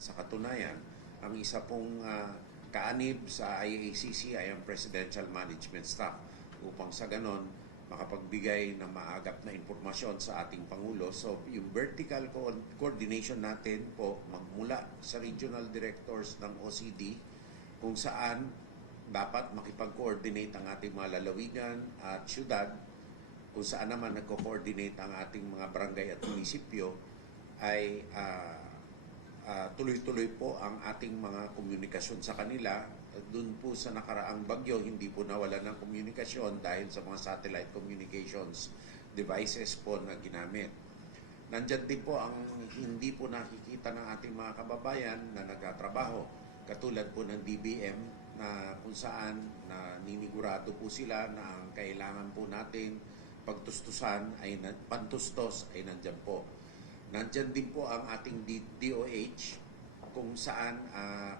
Sa katunayan, ang isa pong kaanib sa IACC ay ang Presidential Management Staff upang sa ganon makapagbigay ng maagap na impormasyon sa ating Pangulo. So yung vertical coordination natin po magmula sa regional directors ng OCD kung saan dapat makipag-coordinate ang ating mga lalawigan at syudad, kung saan naman nagko-coordinate ang ating mga barangay at munisipyo, ay tuloy-tuloy po ang ating mga komunikasyon sa kanila. Doon po sa nakaraang bagyo, hindi po nawala ng komunikasyon dahil sa mga satellite communications devices po na ginamit. Nandyan din po ang hindi po nakikita ng ating mga kababayan na nagtatrabaho, katulad po ng DBM na kung saan naninigurado po sila na ang kailangan po natin pagtustusan ay pantustos ay nandyan po. Nandyan din po ang ating DOH kung saan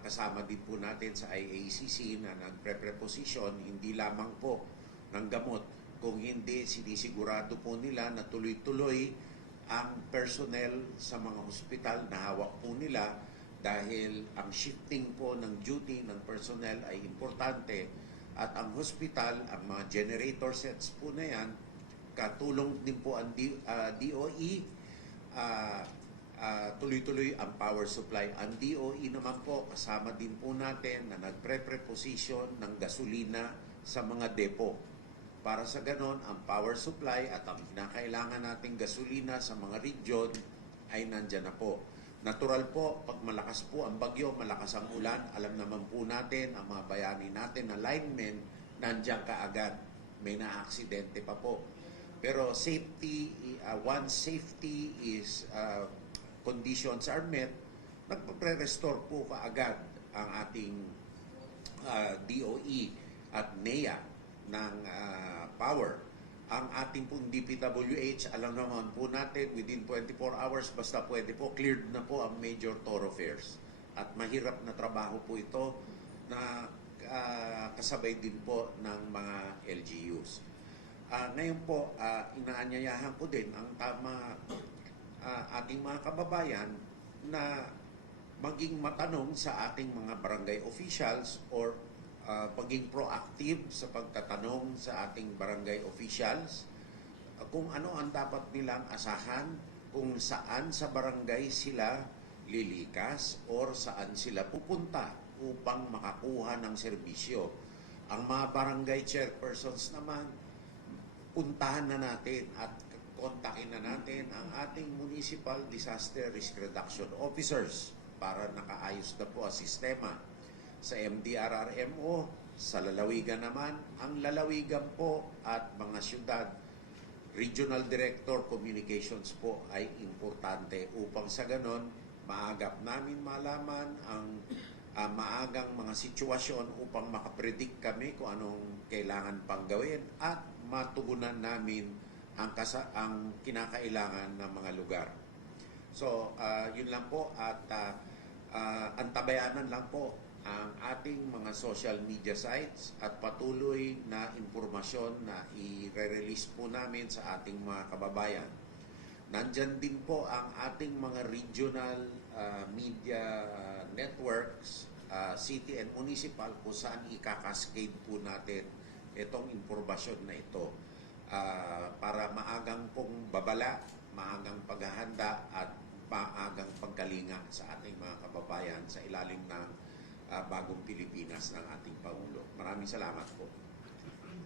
kasama din po natin sa IACC na nagpre-preposition hindi lamang po ng gamot, kung hindi sinisigurado po nila na tuloy-tuloy ang personnel sa mga hospital na hawak po nila, dahil ang shifting po ng duty ng personnel ay importante, at ang hospital, ang mga generator sets po na yan, katulong din po ang DOE, tuloy-tuloy ang power supply. Ang DOE naman po, kasama din po natin na nagpre-preposition ng gasolina sa mga depo. Para sa ganon, ang power supply at ang kinakailangan nating gasolina sa mga region ay nandyan na po. Natural po, pag malakas po ang bagyo, malakas ang ulan, alam naman po natin, ang mga bayani natin na linemen, nandyan kaagad. May na-aksidente pa po. Pero safety, once safety is conditions are met, nagpapre-restore po kaagad ang ating DOE at NEA ng power. Ang ating pong DPWH, alam naman po natin, within 24 hours, basta pwede po, cleared na po ang major thoroughfares. At mahirap na trabaho po ito na kasabay din po ng mga LGUs. Ngayon po, inaanyayahan ko din ang ating mga kababayan na maging matanong sa ating mga barangay officials or maging proactive sa pagtatanong sa ating barangay officials kung ano ang dapat nilang asahan, kung saan sa barangay sila lilikas or saan sila pupunta upang makakuha ng serbisyo. Ang mga barangay chairpersons naman, puntahan na natin at kontakin na natin ang ating Municipal Disaster Risk Reduction Officers para nakaayos na po ang sistema. Sa NDRRMO, sa lalawigan naman, ang lalawigan po at mga syudad, Regional Director Communications po ay importante upang sa ganon, maagap namin malaman ang maagang mga sitwasyon upang makapredict kami kung anong kailangan pang gawin at matugunan namin ang kinakailangan ng mga lugar. So, yun lang po at antabayanan lang po ang ating mga social media sites at patuloy na impormasyon na i-release po namin sa ating mga kababayan. Nandyan din po ang ating mga regional media networks, city and municipal, kung saan ikakascade po natin itong impormasyon na ito para maagang pong babala, maagang paghahanda at maagang pagkalinga sa ating mga kababayan sa ilalim ng bagong Pilipinas ng ating Pangulo. Maraming salamat po.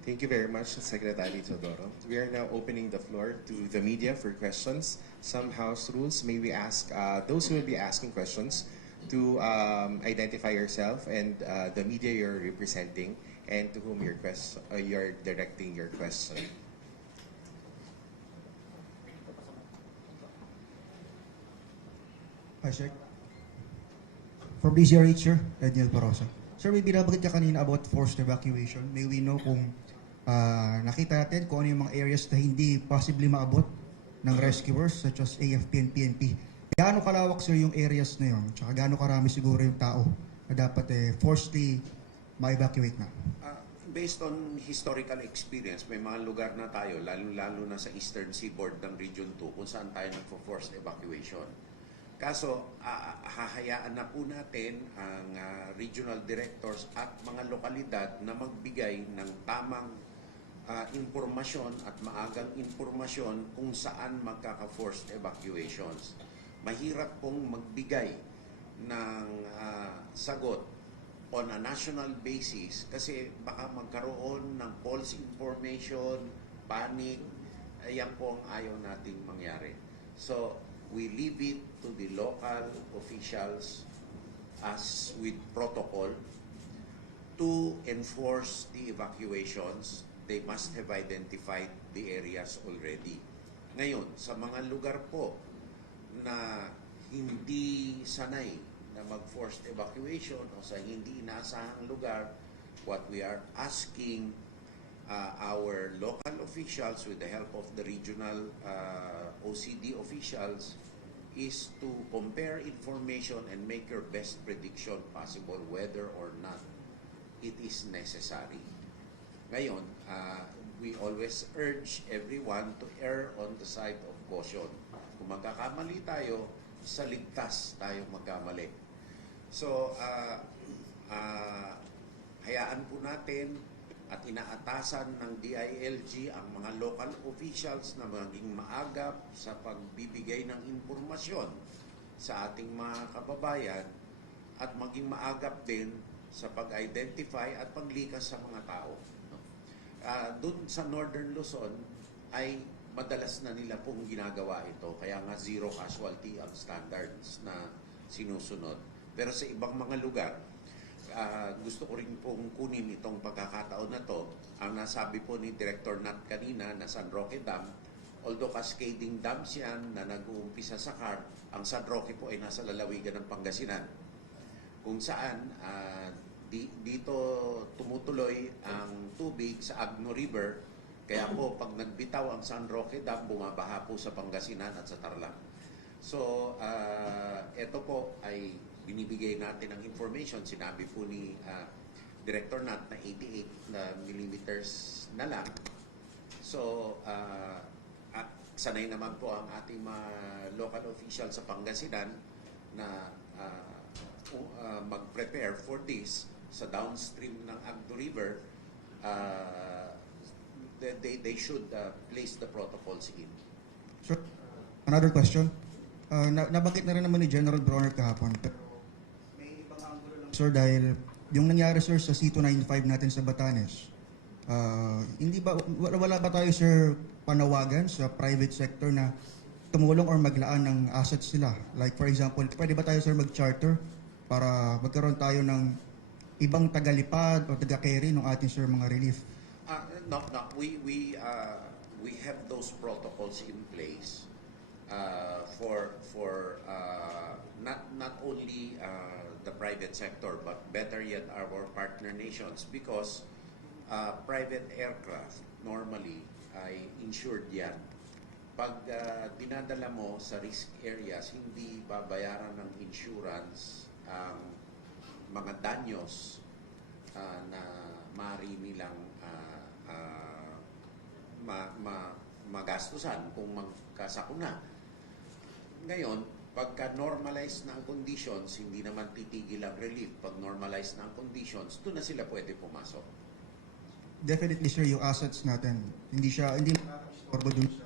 Thank you very much, Secretary Teodoro. We are now opening the floor to the media for questions. Some house rules. May we ask those who will be asking questions to identify yourself and the media you're representing and to whom you're directing your question. Hi, Sir. From DZRH, sir, Daniel Parosa. Sir, may binabanggit ka kanina about forced evacuation. May we know kung nakita natin kung ano yung mga areas na hindi possibly maabot ng rescuers such as AFP and PNP. Gaano kalawak, sir, yung areas na yun? Tsaka gaano karami siguro yung tao na dapat forcedly ma-evacuate na? Based on historical experience, may mga lugar na tayo, lalo na sa Eastern Seaboard ng Region 2, kung saan tayo nagpo-forced evacuation. Kaso, hahayaan na po natin ang regional directors at mga lokalidad na magbigay ng tamang impormasyon at maagang impormasyon kung saan magkaka-forced evacuations. Mahirap pong magbigay ng sagot on a national basis kasi baka magkaroon ng false information, panic, yan po ang ayaw nating mangyari. So, we leave it to the local officials as with protocol to enforce the evacuations. They must have identified the areas already. Ngayon, sa mga lugar po na hindi sanay na mag-forced evacuation o sa hindi inaasahang lugar, what we are asking our local officials with the help of the regional OCD officials is to compare information and make your best prediction possible whether or not it is necessary. Ngayon, we always urge everyone to err on the side of caution. Kung magkakamali tayo, sa ligtas tayo magkamali. So, hayaan po natin at inaatasan ng DILG ang mga local officials na maging maagap sa pagbibigay ng impormasyon sa ating mga kababayan at maging maagap din sa pag-identify at paglikas sa mga tao. Doon sa Northern Luzon ay madalas na nila pong ginagawa ito. Kaya nga zero casualty ang standards na sinusunod. Pero sa ibang mga lugar, gusto ko rin pong kunin itong pagkakataon na to. Ang nasabi po ni Director Nat kanina na San Roque Dam, although cascading dams yan na nag-uumpisa sa CAR, ang San Roque po ay nasa lalawigan ng Pangasinan. Kung saan dito tumutuloy ang tubig sa Agno River, kaya po pag nagbitaw ang San Roque Dam, bumabaha po sa Pangasinan at sa Tarlac. So, ito po ay binibigay natin ang information. Sinabi po ni Director Nat na 88 millimeters na lang. So, sanay naman po ang ating mga local official sa Pangasinan na mag-prepare for this sa downstream ng Agno River. They should place the protocols in. Sir, another question. Nabanggit na rin naman ni General Bronner kahapon. May ibang angulo lang, sir, dahil yung nangyari, sir, sa C295 natin sa Batanes, hindi ba, wala ba tayo, sir, panawagan sa private sector na tumulong or maglaan ng assets nila? Like, for example, pwede ba tayo, sir, mag-charter para magkaroon tayo ng ibang tagalipad o taga-carry ng ating, sir, mga relief? No. We have those protocols in place for not only the private sector but better yet our partner nations, because private aircraft normally ay insured yan. Pag dinadala mo sa risk areas, hindi babayaran ng insurance ang mga danyos na maaari nilang magastusan kung magkasakuna. Ngayon, pagka normalize na ang conditions, hindi naman titigil ang relief. Pag normalize na ang conditions, doon na sila pwede pumasok. Definitely, sir, yung assets natin, hindi nakakastorbo dun sa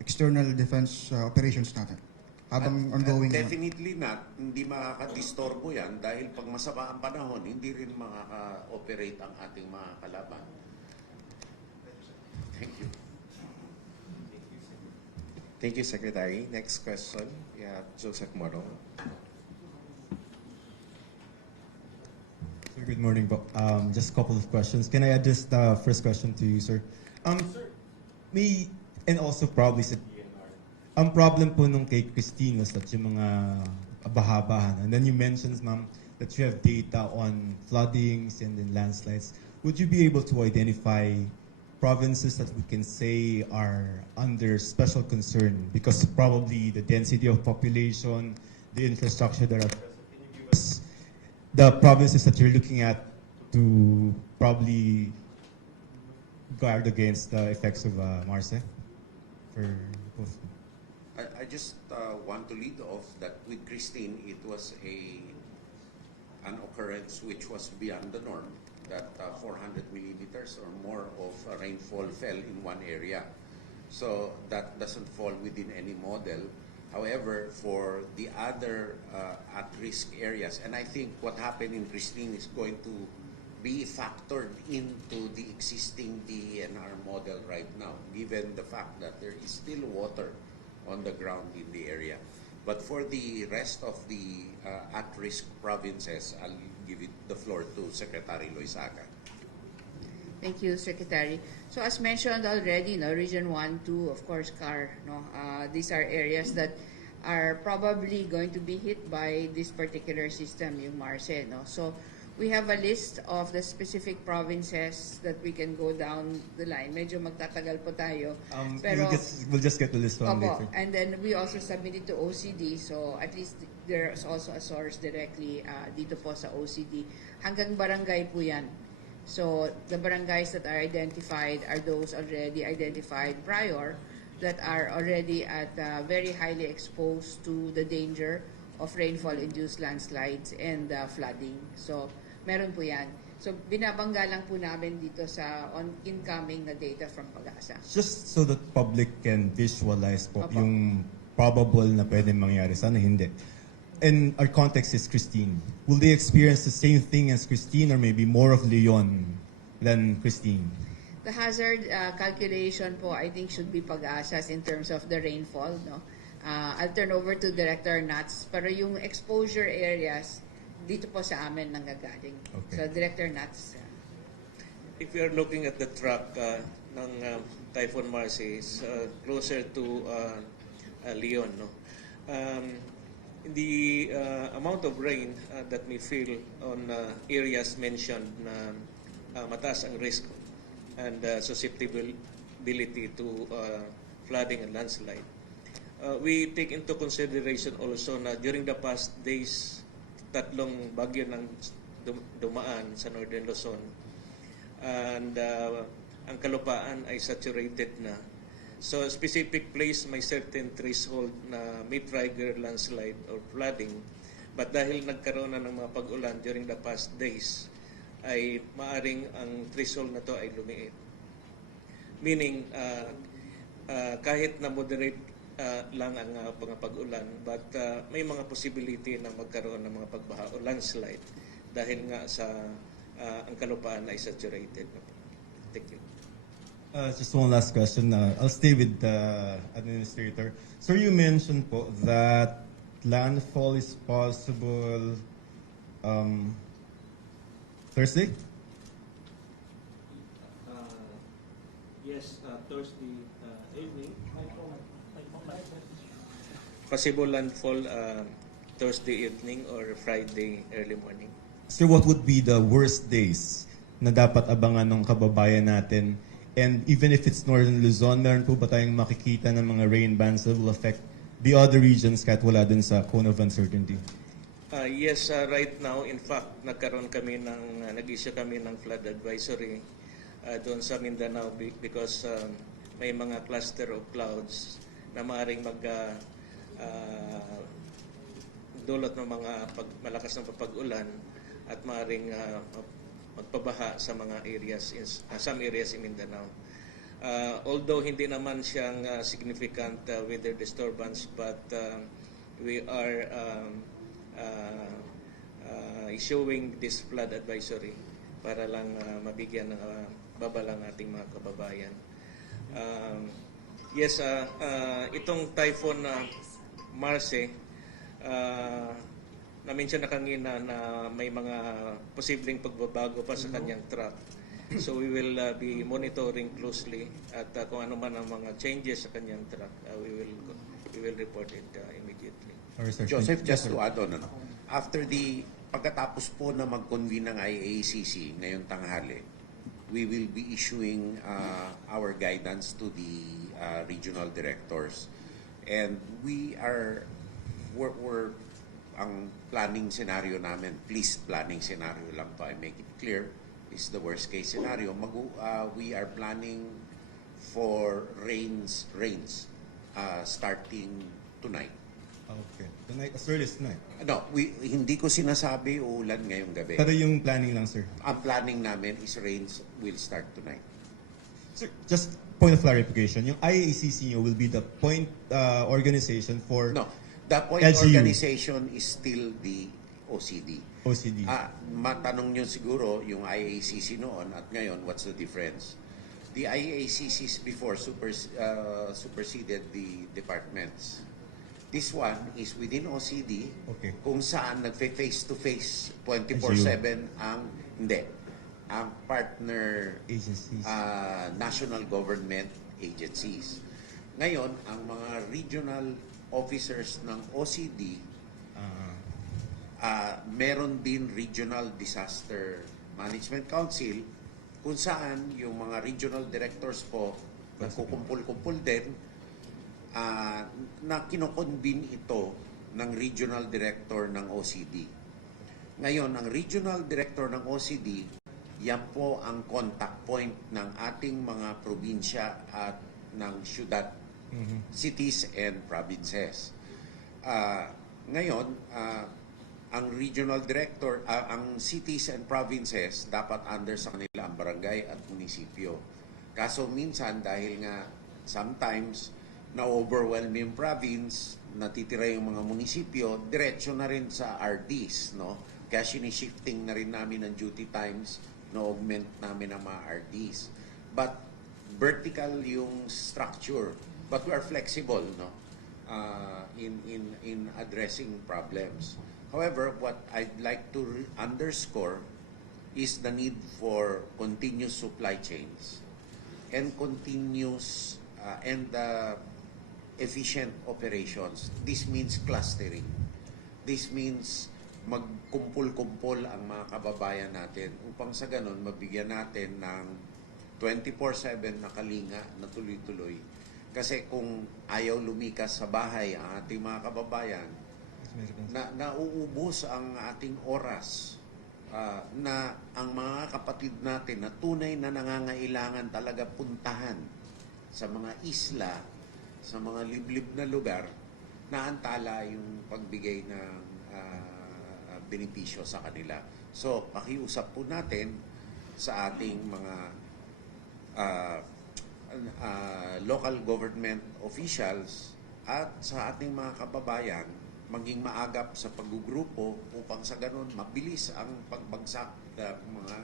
external defense operations natin. Habang ongoing. Definitely not. Hindi makakadistorbo yan dahil pag masama ang panahon, hindi rin makaka-operate ang ating mga kalaban. Thank you. Thank you, Secretary. Next question, we have Joseph Morong. Sir, good morning. Just a couple of questions. Can I address the first question to you, sir? Sir, may, and also probably sa DNR, ang problem po nung kay Cristinos at yung mga baha-bahan. And then you mentioned, ma'am, that you have data on floodings and then landslides. Would you be able to identify provinces that we can say are under special concern because probably the density of population, the infrastructure that are present? Can you give us the provinces that you're looking at to probably guard against the effects of Marce for both? I just want to lead off that with Christine, it was an occurrence which was beyond the norm, that 400 millimeters or more of rainfall fell in one area. So that doesn't fall within any model. However, for the other at-risk areas, and I think what happened in Christine is going to be factored into the existing DENR model right now, given the fact that there is still water on the ground in the area. But for the rest of the at-risk provinces, I'll give the floor to Secretary Loizaga. Thank you, Secretary. So as mentioned already, Region 1, 2, of course, CAR, these are areas that are probably going to be hit by this particular system, yung Marce. So we have a list of the specific provinces that we can go down the line. Medyo magtatagal po tayo. Pero we'll just get the list on later. And then we also submit it to OCD. So at least there's also a source directly dito po sa OCD. Hanggang barangay po yan. So the barangays that are identified are those already identified prior that are already at very highly exposed to the danger of rainfall-induced landslides and flooding. So meron po yan. So binabangga lang po namin dito sa incoming na data from Pag-asa. Just so that public can visualize po Opo. yung probable na pwedeng mangyari. Sana hindi. And our context is Christine. Will they experience the same thing as Christine or maybe more of Leon than Christine? The hazard calculation po, I think, should be Pag-asa's in terms of the rainfall. I'll turn over to Director Nats. Pero yung exposure areas, dito po sa amin nanggagaling. Okay. So, Director Nats. If you are looking at the track ng Typhoon Marce, is closer to Leon. The amount of rain that may fall on areas mentioned na mataas ang risk and susceptibility to flooding and landslide. We take into consideration also na during the past days, tatlong bagyo nang dumaan sa Northern Luzon and ang kalupaan ay saturated na. So a specific place may certain threshold na may trigger landslide or flooding, but dahil nagkaroon na ng mga pag-ulan during the past days, ay maaring ang threshold na to ay lumiit. Meaning, kahit na moderate lang ang mga pag-ulan, but may mga possibility na magkaroon ng mga pagbaha o landslide dahil nga sa ang kalupaan ay saturated. Thank you. Just one last question. I'll stay with the administrator. Sir, you mentioned po that landfall is possible Thursday? Yes, Thursday evening. Possible landfall Thursday evening or Friday early morning. Sir, what would be the worst days na dapat abangan ng kababayan natin? And even if it's Northern Luzon, meron po ba tayong makikita ng mga rain bands that will affect the other regions kahit wala dun sa cone of uncertainty? Yes, right now, in fact, nag-issue kami ng flood advisory doon sa Mindanao because may mga cluster of clouds na maaaring dulot ng mga malakas na pag-ulan at maaaring magpabaha sa mga areas some areas in Mindanao. Although hindi naman siyang significant weather disturbance, but we are issuing this flood advisory para lang mabigyan ng babala ng ating mga kababayan. Yes, itong typhoon Marce, na-mention na kanina na may mga posibleng pagbabago pa sa kanyang track. So we will be monitoring closely at kung ano man ang mga changes sa kanyang track, we will report it immediately. Joseph, just to add on, pagkatapos po na mag-convene ng IACC ngayong tanghali, we will be issuing our guidance to the regional directors. And we're ang planning scenario namin, please planning scenario lang to, I make it clear, is the worst case scenario. We are planning for rains starting tonight. Okay. Tonight, as early as tonight. No, hindi ko sinasabi uulan ngayong gabi. Pero yung planning lang, sir. Ang planning namin is rains will start tonight. Sir, just point of clarification. Yung IACC nyo will be the point organization for No, the point LGU. organization is still the OCD. OCD. Matanong nyo siguro yung IACC noon at ngayon, what's the difference? The IACCs before superseded the departments. This one is within OCD, Okay. kung saan nagfe-face-to-face 24/7 ang partner Agencies. national government agencies. Ngayon, ang mga regional officers ng OCD, meron din Regional Disaster Management Council kung saan yung mga regional directors po nagkukumpul-kumpul din na kinoconvene ito ng regional director ng OCD. Ngayon, ang regional director ng OCD, yan po ang contact point ng ating mga probinsya at ng syudad, cities and provinces. Ngayon, ang regional director, ang cities and provinces dapat under sa kanila ang barangay at munisipyo. Kaso minsan dahil nga sometimes na-overwhelm yung province, natitira yung mga munisipyo, diretso na rin sa RDs, no? Kaya sinishifting na rin namin ang duty times, na-augment namin ang mga RDs. But vertical yung structure, but we are flexible, no? In addressing problems. However, what I'd like to underscore is the need for continuous supply chains and continuous efficient operations. This means clustering. This means magkumpul-kumpul ang mga kababayan natin upang sa ganun mabigyan natin ng 24/7 na kalinga na tuloy-tuloy. Kasi kung ayaw lumikas sa bahay ang ating mga kababayan, nauubos ang ating oras na ang mga kapatid natin na tunay na nangangailangan talaga puntahan sa mga isla, sa mga liblib na lugar, naantala yung pagbigay ng benepisyo sa kanila. So, pakiusap po natin sa ating mga local government officials at sa ating mga kababayan maging maagap sa paggugrupo upang sa ganun mabilis ang pagbagsak ng mga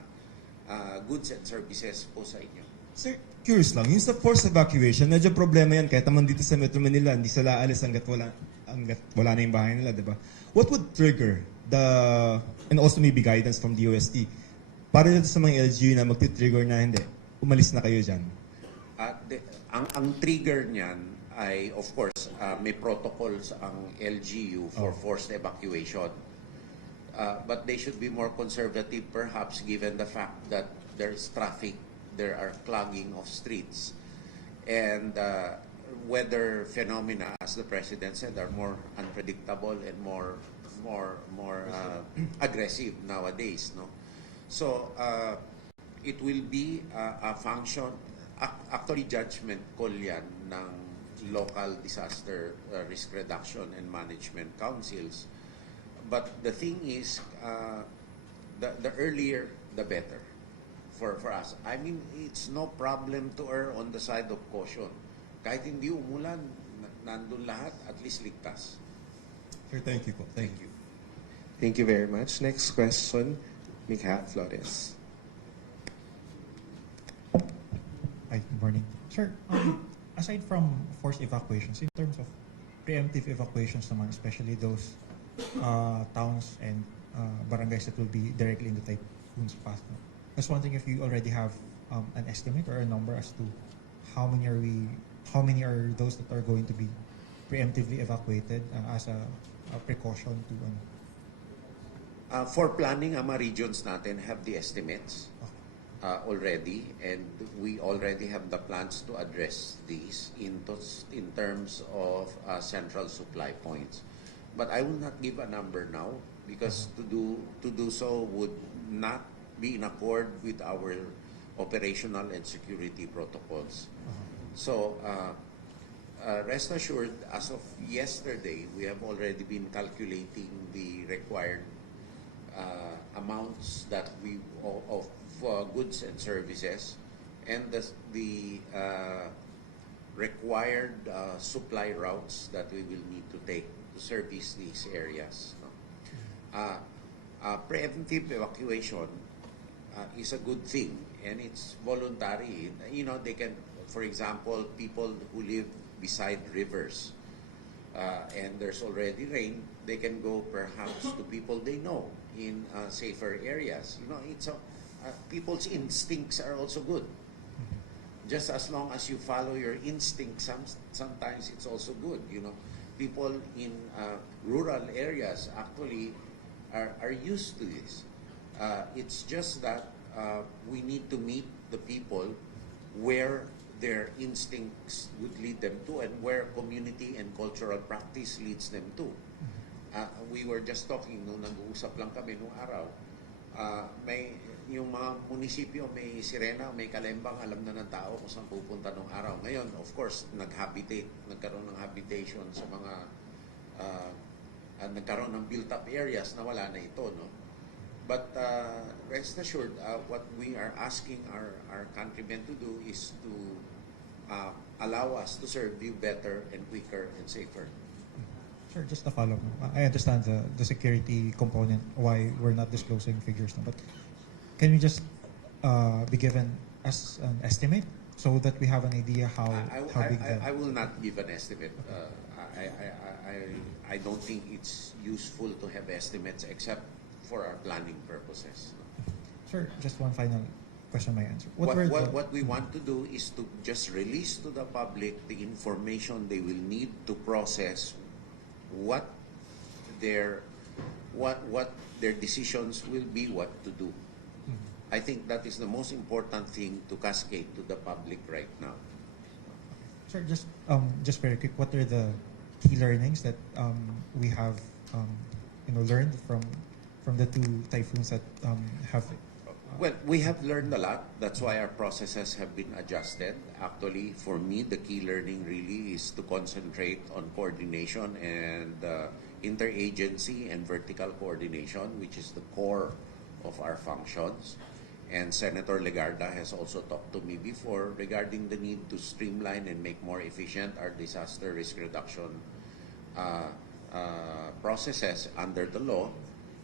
goods and services po sa inyo. Sir, curious lang, yung sa forced evacuation, medyo problema yan kahit naman dito sa Metro Manila, hindi sila alis hanggat wala na yung bahay nila, di ba? What would trigger and also maybe guidance from the OST, para dito sa mga LGU na magti-trigger na hindi, umalis na kayo dyan? Ang trigger niyan ay, of course, may protocols ang LGU for forced evacuation. But they should be more conservative perhaps given the fact that there is traffic, there are clogging of streets, and weather phenomena, as the President said, are more unpredictable and more aggressive nowadays. No, so it will be a function. Actually, judgment call yan ng local disaster risk reduction and management councils. But the thing is, the earlier, the better for us. I mean, it's no problem to err on the side of caution. Kahit hindi umulan, nandun lahat, at least ligtas. Sir, thank you po. Thank you. Thank you very much. Next question, Mikha Flores. Hi, good morning. Sir, aside from forced evacuations, in terms of preemptive evacuations naman, especially those towns and barangays that will be directly in the typhoon's path, I was wondering if you already have an estimate or a number as to how many are those that are going to be preemptively evacuated as a precaution to For planning, ang mga regions natin have the estimates already, and we already have the plans to address these in terms of central supply points. But I will not give a number now because to do so would not be in accord with our operational and security protocols. So rest assured, as of yesterday, we have already been calculating the required amounts that we of goods and services, and the required supply routes that we will need to take to service these areas. Preemptive evacuation is a good thing, and it's voluntary. You know, they can, for example, people who live beside rivers, and there's already rain, they can go perhaps to people they know in safer areas. You know, it's people's instincts are also good. Just as long as you follow your instincts, sometimes it's also good. You know, people in rural areas actually are used to this. It's just that we need to meet the people where their instincts would lead them to, and where community and cultural practice leads them to. We were just talking, nung nag-uusap lang kami nung araw, may yung mga munisipyo, may sirena, may kalembang, alam na ng tao kung saan pupunta nung araw. Ngayon, of course, nagkaroon ng habitation sa mga nagkaroon ng built-up areas na wala na ito, no? But rest assured, what we are asking our countrymen to do is to allow us to serve you better and quicker and safer. Sure, just a follow-up. I understand the security component, why we're not disclosing figures now, but can you just be given as an estimate so that we have an idea how big I will not give an estimate. I don't think it's useful to have estimates except for our planning purposes. Sir, just one final question, my answer. What we want to do is to just release to the public the information they will need to process what their decisions will be, what to do. I think that is the most important thing to cascade to the public right now. Sir, just very quick, what are the key learnings that we have learned from the two typhoons that have? Well, we have learned a lot. That's why our processes have been adjusted. Actually, for me, the key learning really is to concentrate on coordination and interagency and vertical coordination, which is the core of our functions. And Senator Legarda has also talked to me before regarding the need to streamline and make more efficient our disaster risk reduction processes under the law,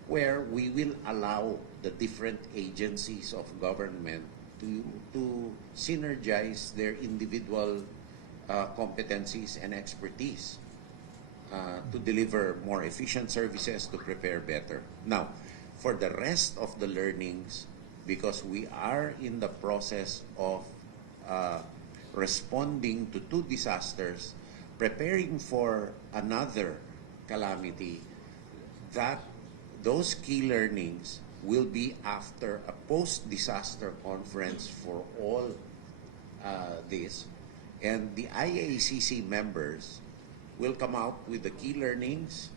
where we will allow the different agencies of government to synergize their individual competencies and expertise to deliver more efficient services, to prepare better. Now, for the rest of the learnings, because we are in the process of responding to two disasters, preparing for another calamity, that those key learnings will be after a post-disaster conference for all this, and the IACC members will come out with the key learnings,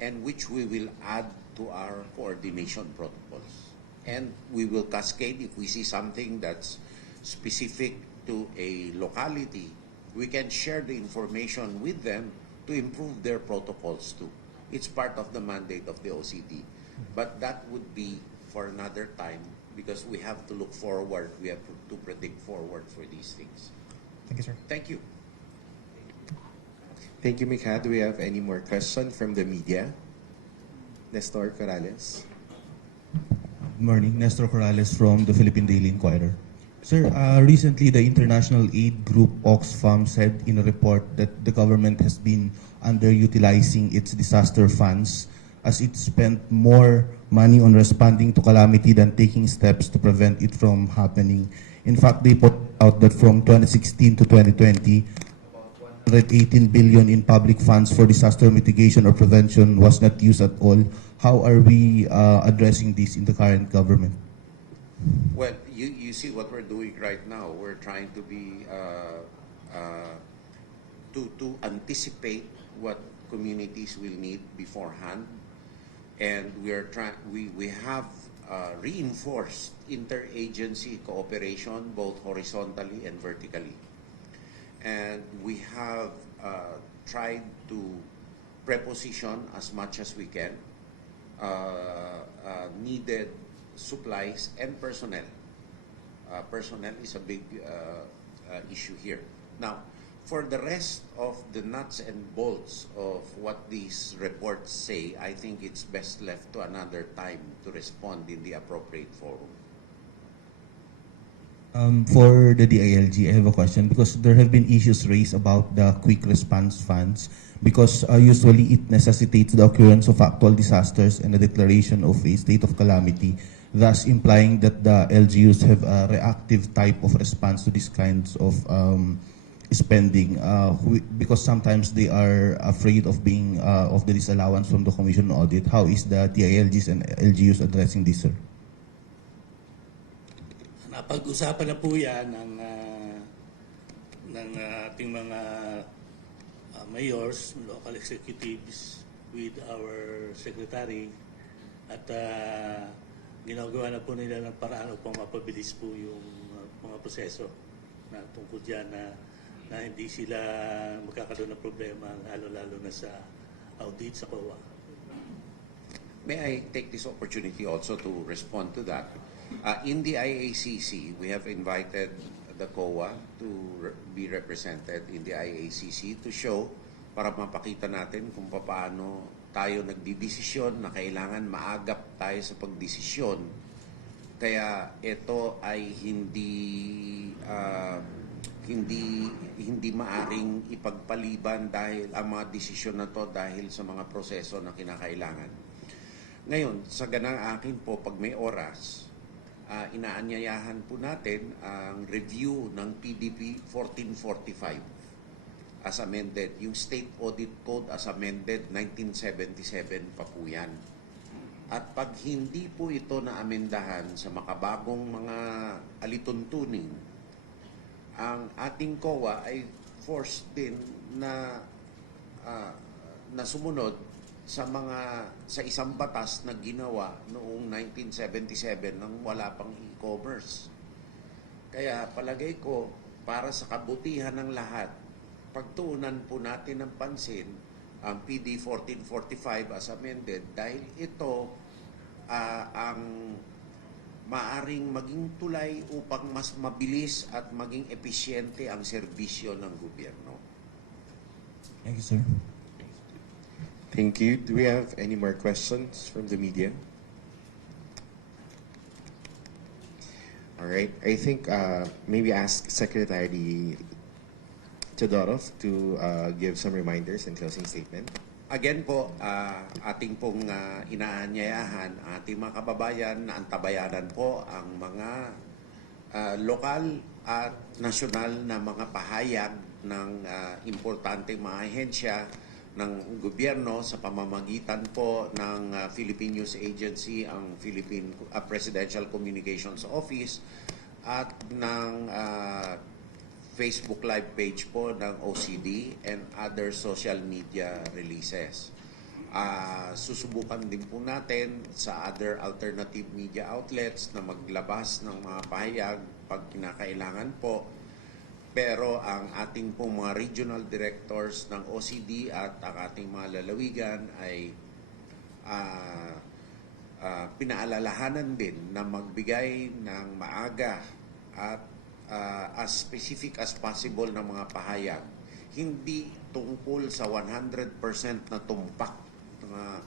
and which we will add to our coordination protocols. And we will cascade if we see something that's specific to a locality. We can share the information with them to improve their protocols too. It's part of the mandate of the OCD. But that would be for another time, because we have to look forward. We have to predict forward for these things. Thank you, sir. Thank you. Thank you, Mikha. Do we have any more questions from the media? Nestor Corrales. Good morning, Nestor Corrales from the Philippine Daily Inquirer. Sir, recently the international aid group Oxfam said in a report that the government has been underutilizing its disaster funds, as it spent more money on responding to calamity than taking steps to prevent it from happening. In fact, they put out that from 2016 to 2020, about 118 billion in public funds for disaster mitigation or prevention was not used at all. How are we addressing this in the current government? Well, you see what we're doing right now. We're trying to be to anticipate what communities will need beforehand, and we have reinforced interagency cooperation both horizontally and vertically, and we have tried to preposition as much as we can needed supplies and personnel. Personnel is a big issue here. Now, for the rest of the nuts and bolts of what these reports say, I think it's best left to another time to respond in the appropriate forum. For the DILG, I have a question because there have been issues raised about the quick response funds because usually it necessitates the occurrence of actual disasters and the declaration of a state of calamity, thus implying that the LGUs have a reactive type of response to these kinds of spending because sometimes they are afraid of being of the disallowance from the Commission on Audit. How is the DILGs and LGUs addressing this, sir? Napag-usapan na po yan ng ating mga mayors, local executives with our secretary at ginagawa na po nila ng paraan upang mapabilis po yung mga proseso na tungkol dyan na hindi sila magkakaroon ng problema lalo-lalo na sa audit sa COA. May I take this opportunity also to respond to that? In the IACC, we have invited the COA to be represented in the IACC to show, para mapakita natin kung paano tayo nagdidesisyon na kailangan maagap tayo sa pagdesisyon. Kaya ito ay hindi maaring ipagpaliban dahil ang mga desisyon na to dahil sa mga proseso na kinakailangan. Ngayon, sa ganang akin po, pag may oras, inaanyayahan po natin ang review ng PDP 1445 as amended. Yung State Audit Code as amended 1977 pa po yan. At pag hindi po ito na-amendahan sa makabagong mga alituntunin, ang ating COA ay forced din na sumunod sa isang batas na ginawa noong 1977 nang wala pang e-commerce. Kaya palagay ko, para sa kabutihan ng lahat, pagtuunan po natin ng pansin ang PD 1445 as amended dahil ito ang maaring maging tulay upang mas mabilis at maging episyente ang serbisyo ng gobyerno. Thank you, sir. Thank you. Do we have any more questions from the media? All right. I think maybe ask Secretary Todorov to give some reminders and closing statement. Again po, ating pong inaanyayahan ating mga kababayan na antabayanan po ang mga lokal at nasyonal na mga pahayag ng importanteng mga ahensya ng gobyerno sa pamamagitan po ng Philippine News Agency, ang Philippine Presidential Communications Office at ng Facebook Live page po ng OCD and other social media releases. Susubukan din po natin sa other alternative media outlets na maglabas ng mga pahayag pag kinakailangan po. Pero ang ating pong mga regional directors ng OCD at ang ating mga lalawigan ay pinaalalahanan din na magbigay ng maaga at as specific as possible ng mga pahayag. Hindi tungkol sa 100% na tumpak na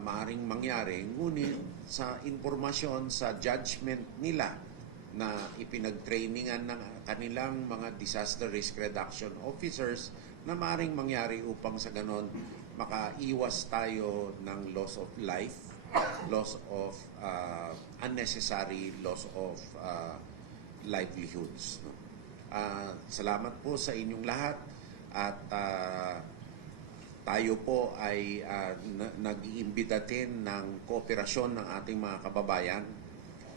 maaring mangyari, ngunit sa informasyon, sa judgment nila na ipinag-trainingan ng kanilang mga disaster risk reduction officers na maaaring mangyari upang sa ganon makaiwas tayo ng loss of life, loss of unnecessary loss of livelihoods. Salamat po sa inyong lahat at tayo po ay nag-iimbita din ng kooperasyon ng ating mga kababayan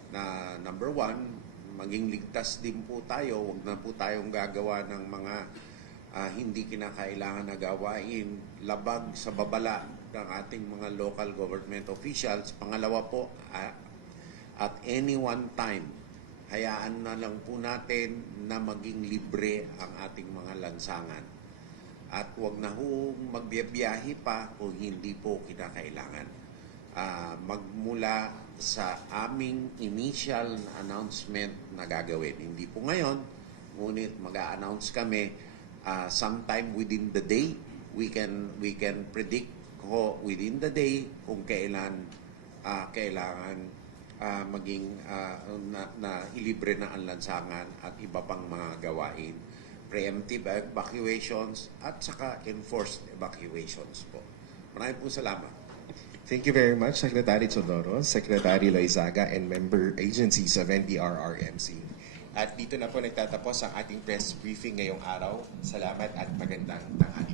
na number one, maging ligtas din po tayo. Huwag na po tayong gagawa ng mga hindi kinakailangan na gawain, labag sa babala ng ating mga local government officials. Pangalawa po, at any one time, hayaan na lang po natin na maging libre ang ating mga lansangan. at huwag na hong magbiyahe pa kung hindi po kinakailangan. Magmula sa aming initial announcement na gagawin. Hindi po ngayon, ngunit mag-a-announce kami sometime within the day. We can predict ko within the day kung kailan kailangan maging na ilibre na ang lansangan at iba pang mga gawain. Preemptive evacuations at saka enforced evacuations po. Maraming po salamat. Thank you very much, Secretary Chodoro, Secretary Loizaga, and member agencies of NDRRMC. At dito na po nagtatapos ang ating press briefing ngayong araw. Salamat at magandang tanghali.